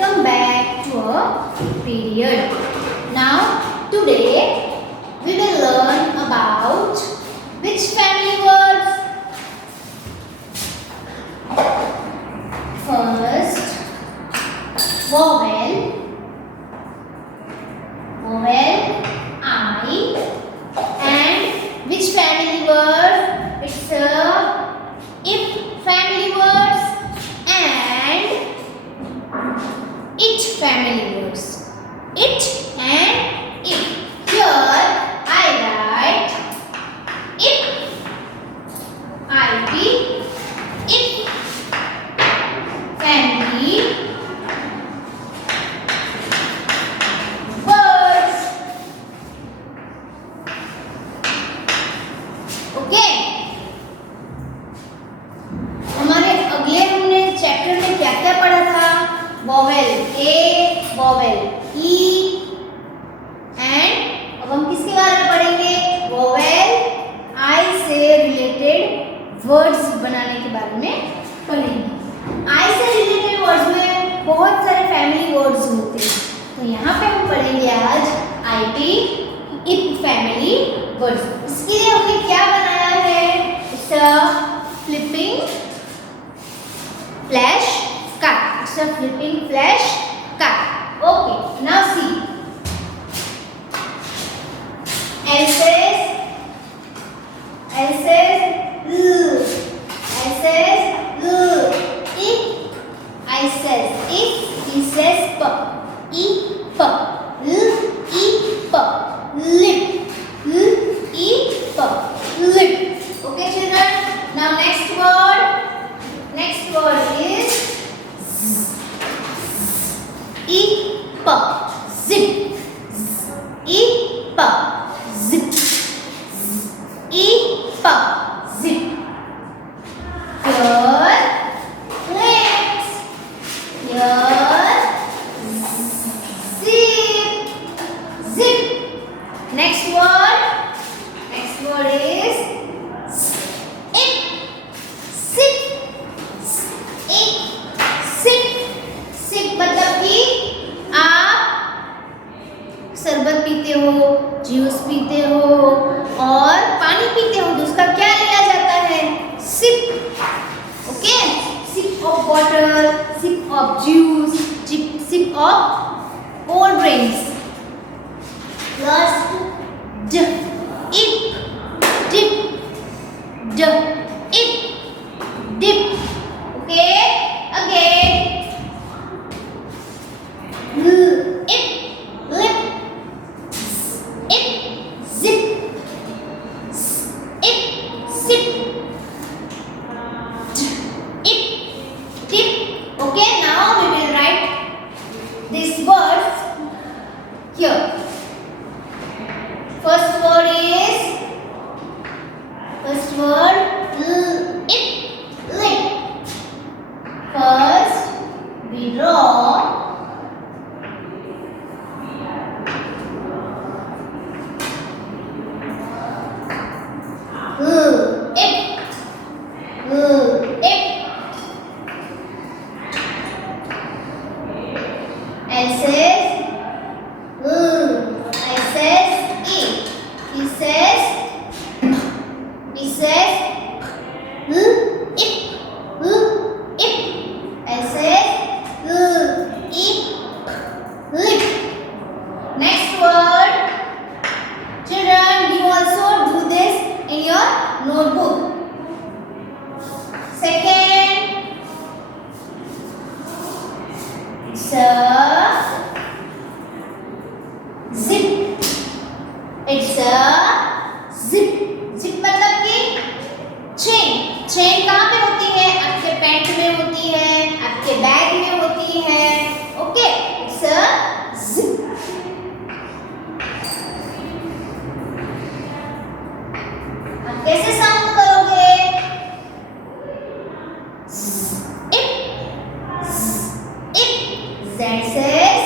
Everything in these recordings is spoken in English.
welcome back to our period. Now, today we will learn about which family words? First, vowel, I, and which family word? It's a if family words and it family words. It and it. Here I write it, it, it family words. Okay, हमारे अगले हमने chapter में क्या क्या पढ़ा था? Vowel A, vowel E, and अब हम किसके बारे में पढ़ेंगे? वॉवेल आई से रिलेटेड वर्ड्स बनाने के बारे में पढ़ेंगे। आई से रिलेटेड वर्ड्स में बहुत सारे फैमिली वर्ड्स होते हैं, तो यहाँ पे हम पढ़ेंगे आज IT इट फैमिली वर्ड्स। इसके लिए हमने क्या बनाया है? It's a flipping flash card. It's a flipping flash card. Okay, now see L says L, I says L, if, I says if, E says P, E P, L E P, lip, L E P, lip. Okay, children. Now next word. Next word is Z, E P, zip, E P, zip, E P, zip. Here, let's. Here, zip, zip. Next word. Next word is it, sip, it, sip. Sip मतलब कि आप शरबत पीते हो, juice पीते हो और पानी पीते हो, तो उसका क्या लिया जाता है? Sip. Okay, sip of water, sip of juice, sip of cold drinks. Plus d, ip, dip, d, ip, dip. Okay, again ip, lip, it, zip, it, zip, it, tip. Okay, now we will write these words here. First word is, first word, it, lip. First we draw it, L says I says it, he says it, I says it, lip. Next word, children, you also do this in your notebook. Second, it's a zip. It's a zip. Zip मतलब कि chain. Chain कहाँ पे होती है? आपके pant में होती है, आपके बैग में होती है। Okay, it's a zip. आप कैसे साउंड करोगे? Z says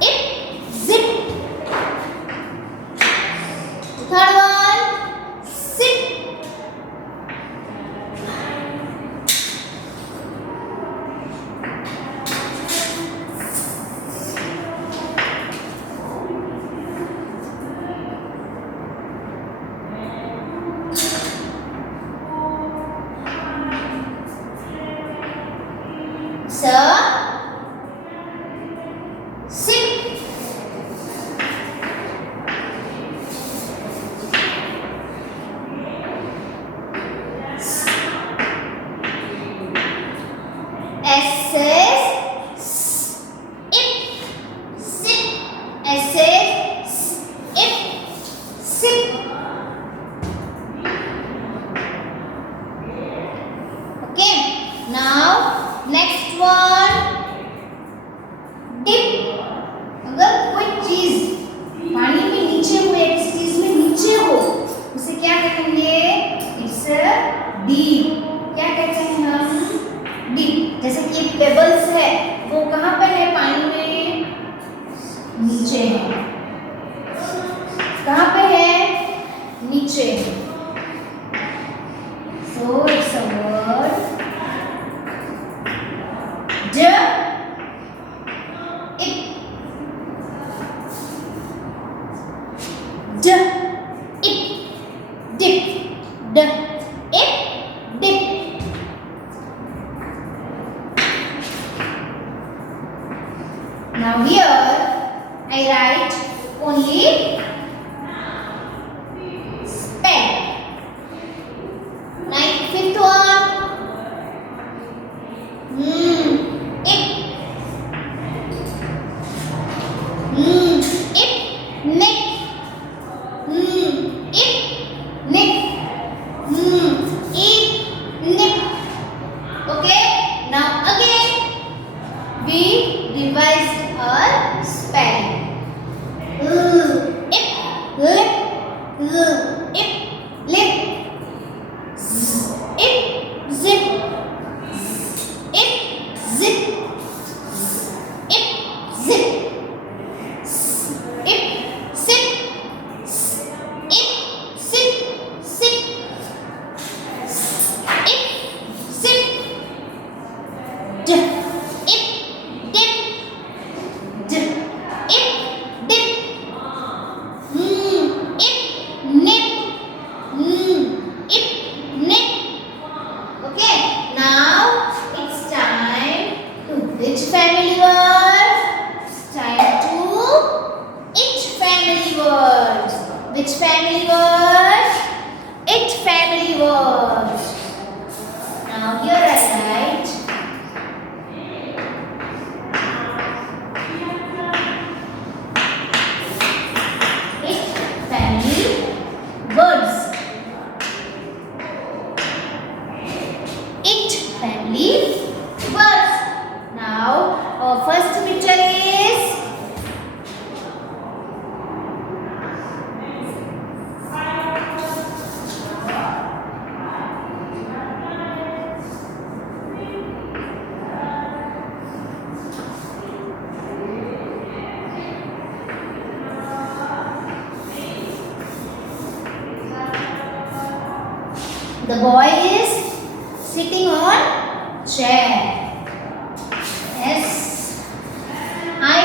it, zip. Third one. नीचे. So it's a word. D, ip. D, ip, dip. D, ip, dip. Now here I write only spell. Fifth one. Ip. Ip, neck. Ip, neck. Ip, neck. Okay. Now again we revised our spelling. Ip, lip. Ip, lip. Ip, zip. Ip, zip. Ip, zip. Ip, sip. Ip, sip. Sip. Ip, sip. D, ip, dip. D, ip, dip. Ip, nip. Ip, nip. Okay, now it's time to which family word? It's time to it family word. Which family word? It family word. Now here I write it family words. It family words. Now our first picture is the boy is sitting on chair. S I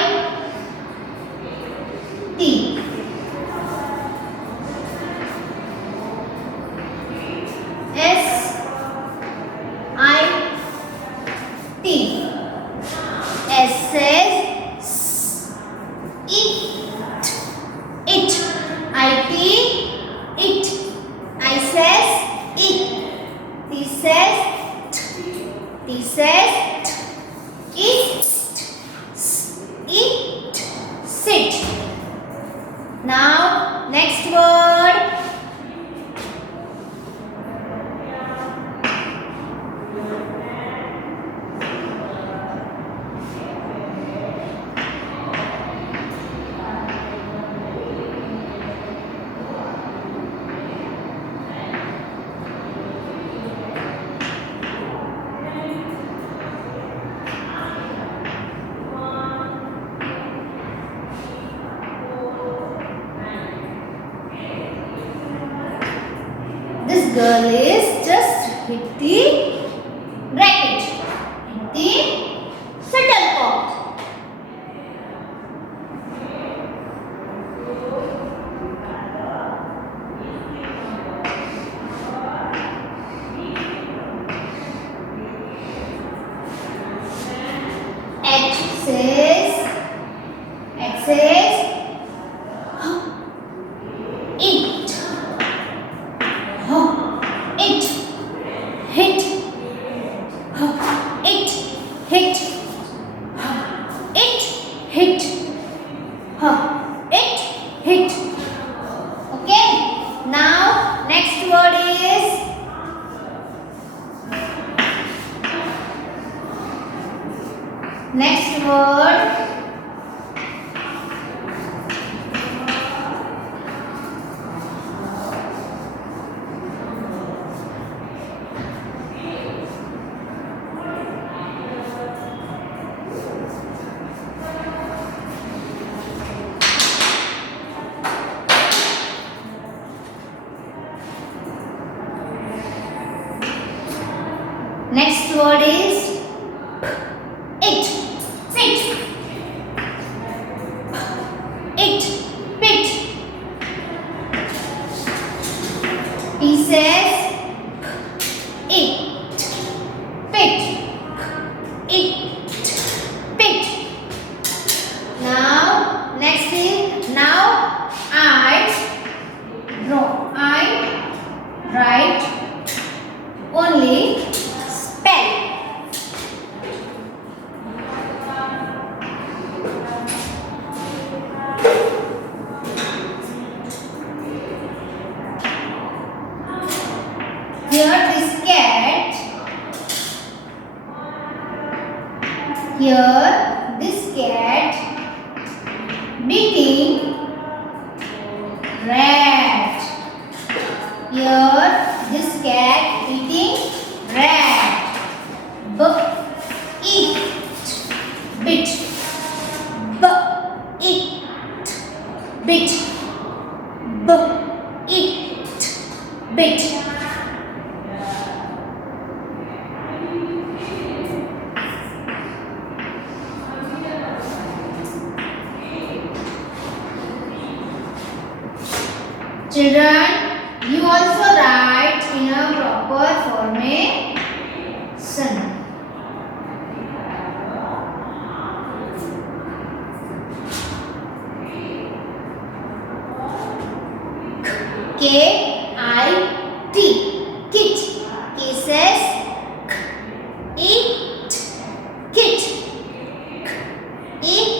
T. S I T. S says it. It. I T. It. I says it. T says t. T says t. It. It. Sit. Now next word. This girl is just hit the racket, hit the shuttlecock. H says eat. It. Hit. It. Hit. It. Hit. It. Hit. Okay. Now next word is next word. word is it. Sit. It. Pit. Pieces. It. Pit. It. Pit. Now next is, now I draw. I write only spell. Here this cat. Here this cat beating rat. Here this cat eating rat. Eat. Bit. Eat. Bit. Eat. Bit. Children, you also write in a proper formation. K-I-T. Kit. Kisses. Eat. Kit. Eat.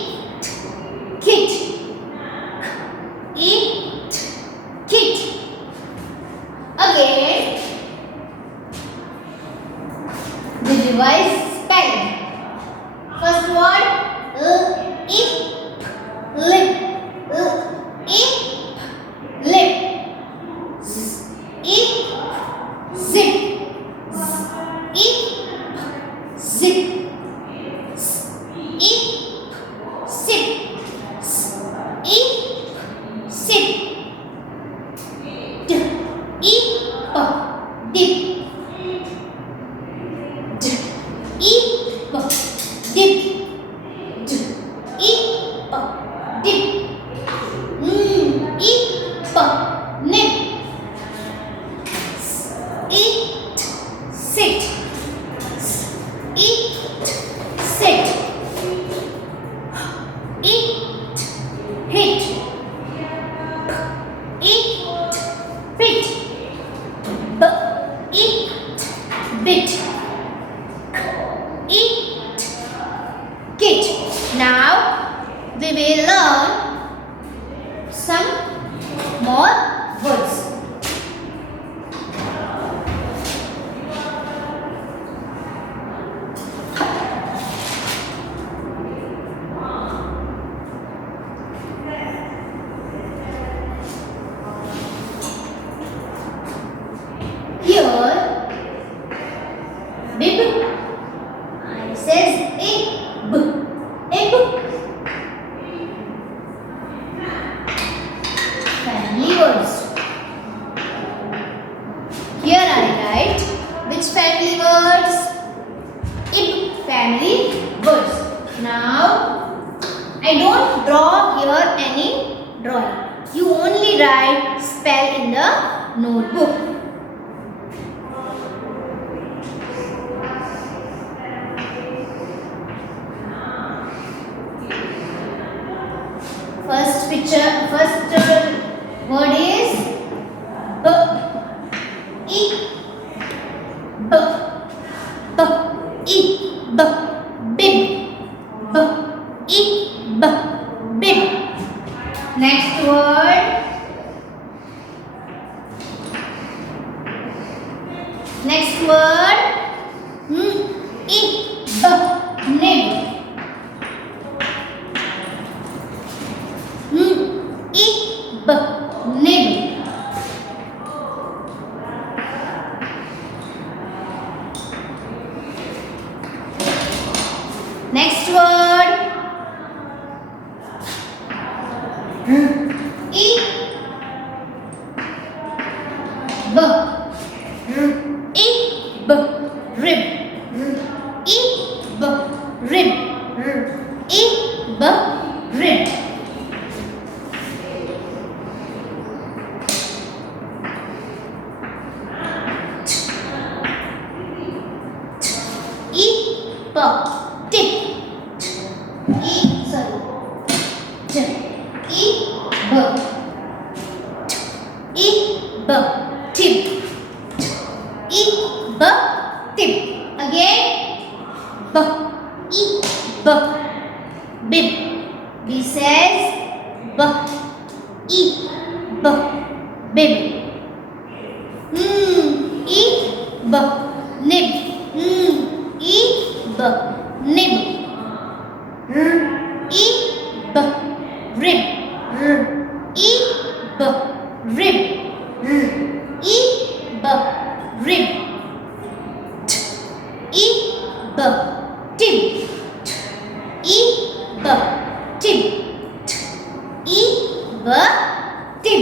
Kit. Eat. Kit. Again, the revised spelling. First word, ip, lip, ip, lip, ip, zip, ip, zip, ip, sip, ip, sip. Dip, dip, dip, dip, nip, eat, sit, eat, sit, eat, hit, eat, pit, eat, bit, eat, kit. Now we will learn some more words. Here, bib, I says ib. Family words. Here I write which family words? Ib family words. Now I don't draw here any drawing. You only write spell in the notebook. First picture, first word is b, e, b, e, bib, e, bib. Next word, nib, nib. Nib. Next word, e, b, rib. ib, tib. Ib, tib. Again, b, ib, bib. B says b, ib, bib. Ib, nib. Ib, nib. Ib, rib. Ib, rib. Ib, rib. Ib, tib. Ib, tib. Ib, tib.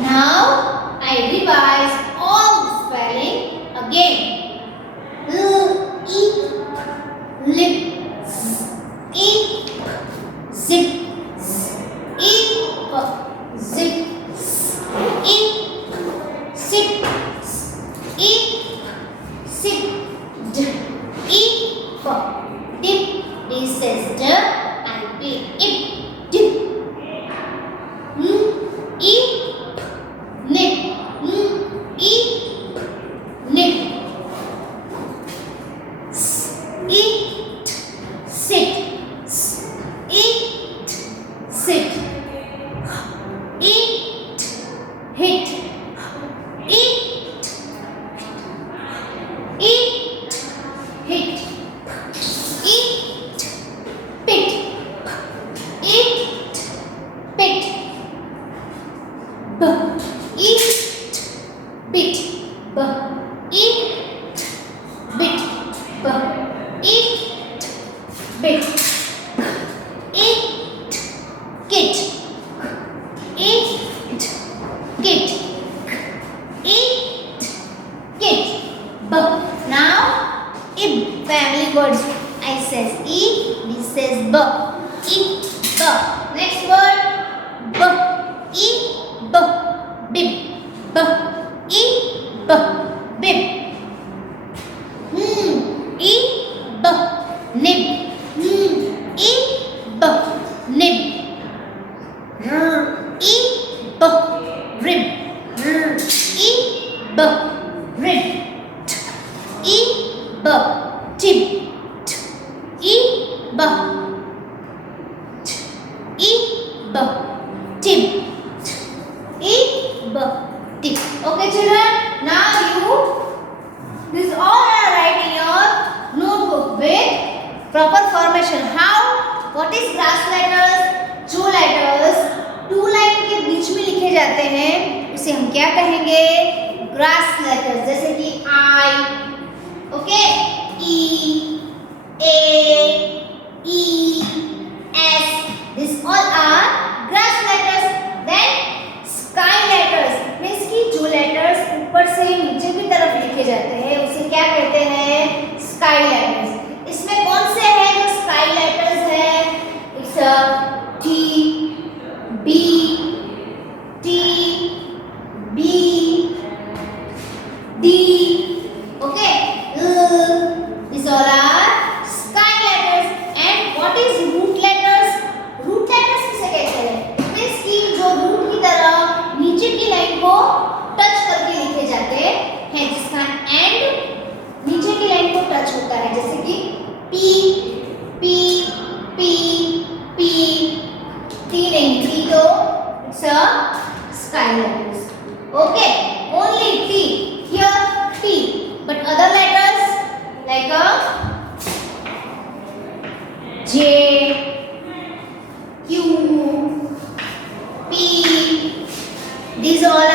Now I revise all the spelling again. Ip, lip, ip, zip, ip, zip, ip, sip, ip, sip, d, ip, dip. This is d and b, ip, dip. Ip, nip, ip, nip. Eat, sit, eat, sit. Eat, hit, eat, eat, hit. Eat, pit, eat, pit. B, eat, bit, b, eat, bit, b. Eat, bit. Eat, kit. Eat, kit. Eat, kit. B. Now, ib, family words. I says e, this says b. Ib, b. Next word, b. Ib, bib. B. Ib, bib. Ib, nib. Ib, nib. Ib, rib. Ib, rib. Ib, tib. Ib, ib, tib. Ib, tib. Okay, children. Now this is all I write in your notebook with proper formation. How? What is grass letters? जो letters two line के बीच में लिखे जाते हैं उसे हम क्या कहेंगे? Grass letters. जैसे कि I, okay, E, A, E, S. These all are grass letters. Then sky letters means कि जो letters ऊपर से नीचे की तरफ लिखे जाते हैं उसे क्या कहते हैं? Sky letters. इसमें कौन से हैं जो sky letters है? It's a T, B, T, B, D. Okay. These all are sky letters. And what is root letters? Root letters किसे कहते हैं? Means कि जो root की तरह नीचे की लाइन को टच करके लिखे जाते हैं जिसका एंड नीचे की लाइन को टच होता है जैसे कि P, P, P, P, T नहीं T तो it's a sky letters. Okay, only T here P, but other letters like a J, Q, P, these all